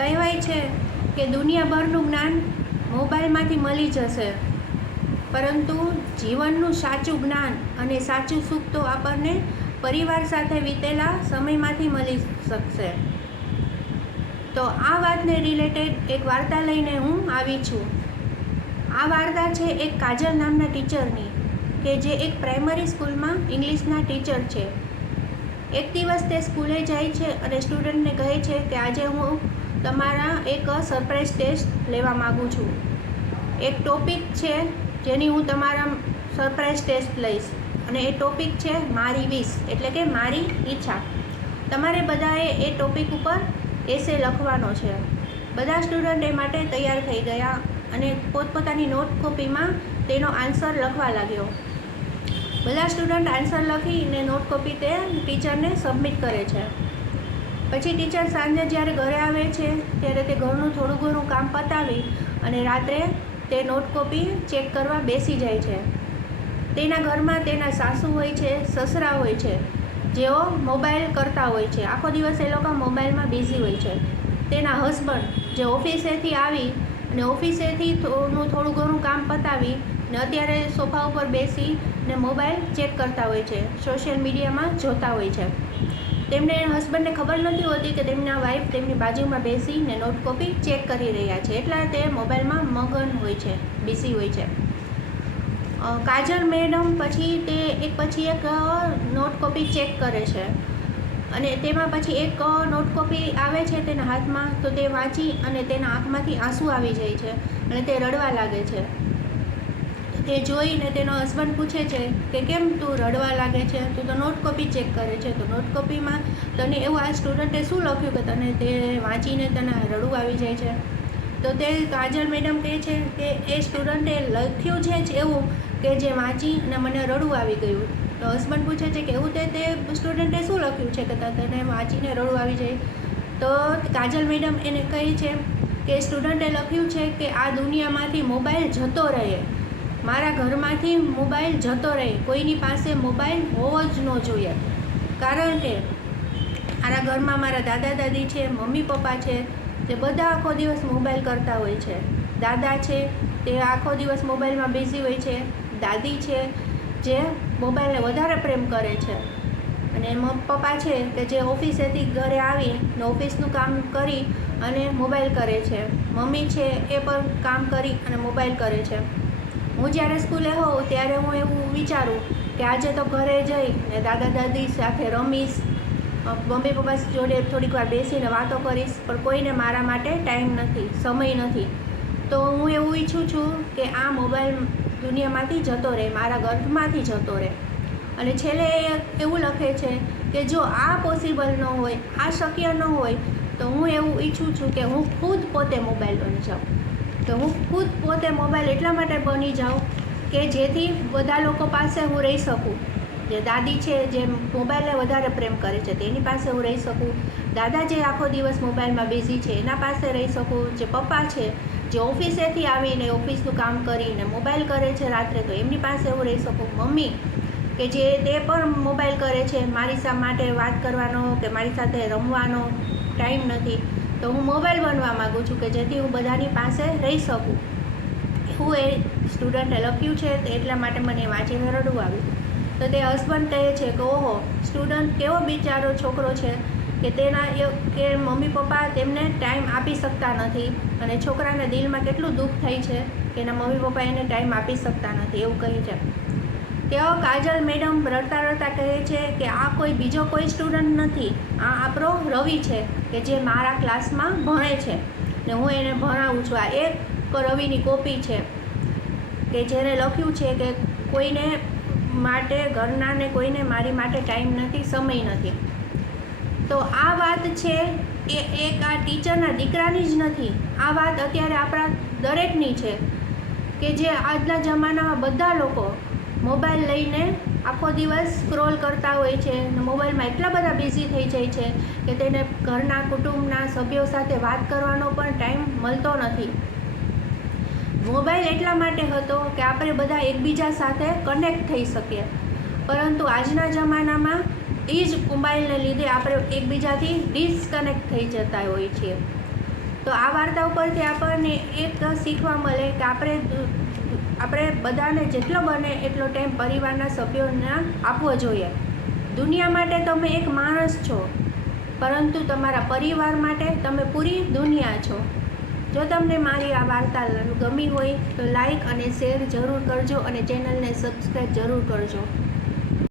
કહેવાય છે કે દુનિયાભરનું જ્ઞાન મોબાઈલમાંથી મળી જશે, પરંતુ જીવનનું સાચું જ્ઞાન અને સાચું સુખ તો આપણને પરિવાર સાથે વીતેલા સમયમાંથી મળી શકશે. તો આ વાતને રિલેટેડ એક વાર્તા લઈને હું આવી છું. આ વાર્તા છે એક કાજલ નામના ટીચરની, કે જે એક પ્રાઇમરી સ્કૂલમાં ઇંગ્લિશના ટીચર છે. એક દિવસ તે સ્કૂલે જાય છે અને સ્ટુડન્ટને કહે છે કે આજે હું તમારા એક સરપ્રાઈઝ ટેસ્ટ લેવા માગું છું. એક ટોપિક છે જેની હું તમારા સરપ્રાઈઝ ટેસ્ટ લઈશ, અને એ ટોપિક છે મારી વિશ, એટલે કે મારી ઈચ્છા. તમારે બધાએ એ ટોપિક ઉપર એસે લખવાનો છે. બધા સ્ટુડન્ટ એ માટે તૈયાર થઈ ગયા અને પોતપોતાની નોટ કોપીમાં તેનો આન્સર લખવા લાગ્યો. બધા સ્ટુડન્ટ આન્સર લખીને નોટ કોપી તે ટીચરને સબમિટ કરે છે. પછી ટીચર સાંજે જ્યારે ઘરે આવે છે ત્યારે તે ઘરનું થોડું ઘણું કામ પતાવી અને રાત્રે તે નોટ કોપી ચેક કરવા બેસી જાય છે. તેના ઘરમાં તેના સાસુ હોય છે, સસરા હોય છે, જેઓ મોબાઈલ કરતા હોય છે. આખો દિવસ એ લોકો મોબાઈલમાં બિઝી હોય છે. તેના હસબન્ડ જે ઓફિસેથી આવી અને ઓફિસેથી થોડું ઘણું કામ પતાવી ને અત્યારે સોફા ઉપર બેસી ને મોબાઈલ ચેક કરતા હોય છે, સોશિયલ મીડિયામાં જોતા હોય છે. તેમને હસબન્ડને ખબર નથી હોતી કે તેમના વાઈફ તેમની બાજુમાં બેસીને નોટ કોપી ચેક કરી રહ્યા છે, એટલા તે મોબાઈલમાં મગન હોય છે, બિઝી હોય છે. કાજલ મેડમ પછી એક નોટ કોપી ચેક કરે છે અને તેમાં પછી એક નોટ કોપી આવે છે તેના હાથમાં, તો તે વાંચી અને તેના આંખમાંથી આંસુ આવી જાય છે અને તે રડવા લાગે છે. તે જોઈને તેનો હસબન્ડ પૂછે છે કે કેમ તું રડવા લાગે છે, તું તો નોટ કોપી ચેક કરે છે, તો નોટ કોપીમાં તને એવું આ સ્ટુડન્ટે શું લખ્યું કે તને તે વાંચીને તને રડવું આવી જાય છે? તો તે કાજલ મેડમ કહે છે કે એ સ્ટુડન્ટે લખ્યું છે જ એવું કે જે વાંચી અને મને રડવું આવી ગયું. તો હસબન્ડ પૂછે છે કે એવું તે સ્ટુડન્ટે શું લખ્યું છે કે તને વાંચીને રડવું આવી જાય? તો કાજલ મેડમ એને કહે છે કે સ્ટુડન્ટે લખ્યું છે કે આ દુનિયામાંથી મોબાઈલ જતો રહે, મારા ઘરમાંથી મોબાઈલ જતો રહે, કોઈની પાસે મોબાઈલ હોવો જ ન જોઈએ. કારણ કે મારા ઘરમાં મારા દાદા દાદી છે, મમ્મી પપ્પા છે, જે બધા આખો દિવસ મોબાઈલ કરતા હોય છે. દાદા છે તે આખો દિવસ મોબાઈલમાં બિઝી હોય છે, દાદી છે જે મોબાઈલને વધારે પ્રેમ કરે છે, અને પપ્પા છે કે જે ઓફિસેથી ઘરે આવીને ઓફિસનું કામ કરી અને મોબાઈલ કરે છે, મમ્મી છે એ પણ કામ કરી અને મોબાઈલ કરે છે. હું જ્યારે સ્કૂલે હોઉં ત્યારે હું એવું વિચારું કે આજે તો ઘરે જઈને દાદા દાદી સાથે રમીશ, મમ્મી પપ્પા જોડે થોડીક વાર બેસીને વાતો કરીશ, પણ કોઈને મારા માટે ટાઈમ નથી, સમય નથી. તો હું એવું ઈચ્છું છું કે આ મોબાઈલ દુનિયામાંથી જતો રહે, મારા ઘરમાંથી જતો રહે. અને છેલ્લે એવું લખે છે કે જો આ પોસિબલ ન હોય, આ શક્ય ન હોય, તો હું એવું ઈચ્છું છું કે હું ખુદ પોતે મોબાઈલ બની જાઉં. તો હું ખુદ પોતે મોબાઈલ એટલા માટે બની જાઉં કે જેથી બધા લોકો પાસે હું રહી શકું. જે દાદી છે જે મોબાઈલને વધારે પ્રેમ કરે છે તેની પાસે હું રહી શકું, દાદા જે આખો દિવસ મોબાઈલમાં બિઝી છે એના પાસે રહી શકું, જે પપ્પા છે જે ઓફિસેથી આવીને ઓફિસનું કામ કરીને મોબાઈલ કરે છે રાત્રે, તો એમની પાસે હું રહી શકું, મમ્મી કે જે તે પણ મોબાઈલ કરે છે, મારી માટે વાત કરવાનો કે મારી સાથે રમવાનો ટાઈમ નથી, તો હું મોબાઈલ બનવા માગું છું કે જેથી હું બધાની પાસે રહી શકું. એવું એ સ્ટુડન્ટે લખ્યું છે, તો એટલા માટે મને વાંચીને રડવું આવ્યું. તો તે હસબન્ડ કહે છે કે ઓહો, સ્ટુડન્ટ કેવો બિચારો છોકરો છે કે કે મમ્મી પપ્પા તેમને ટાઈમ આપી શકતા નથી, અને છોકરાના દિલમાં કેટલું દુઃખ થાય છે કે એના મમ્મી પપ્પા એને ટાઈમ આપી શકતા નથી, એવું કહે છે. તેઓ કાજલ મેડમ રડતા રડતા કહે છે કે આ કોઈ બીજો કોઈ સ્ટુડન્ટ નથી, આ આપણો રવિ છે કે જે મારા ક્લાસમાં ભણે છે ને હું એને ભણાવું છું. આ એક રવિની કોપી છે કે જેને લખ્યું છે કે કોઈને માટે ઘરનાને કોઈને મારી માટે ટાઈમ નથી, સમય નથી. તો આ વાત છે એ એક આ ટીચરના દીકરાની જ નથી, આ વાત અત્યારે આપણા દરેકની છે કે જે આજના જમાનામાં બધા લોકો મોબાઈલ લઈને આખો દિવસ સ્ક્રોલ કરતા હોય છે અને મોબાઈલમાં એટલા બધા બિઝી થઈ જાય છે કે તેને ઘરના કુટુંબના સભ્યો સાથે વાત કરવાનો પણ ટાઈમ મળતો નથી. મોબાઈલ એટલા માટે હતો કે આપણે બધા એકબીજા સાથે કનેક્ટ થઈ શકીએ, પરંતુ આજના જમાનામાં એ જ મોબાઈલને લીધે આપણે એકબીજાથી ડિસ્કનેક્ટ થઈ જતા હોઈએ છીએ. તો આ વાર્તા ઉપરથી આપણને એક શીખવા મળે કે આપણે બધાને જેટલો બને એટલો ટાઈમ પરિવારના સભ્યોને આપવો જોઈએ. દુનિયા માટે તમે એક માણસ છો, પરંતુ તમારા પરિવાર માટે તમે પૂરી દુનિયા છો. જો તમને મારી આ વાર્તા ગમી હોય તો લાઈક અને શેર જરૂર કરજો અને ચેનલને સબસ્ક્રાઈબ જરૂર કરજો.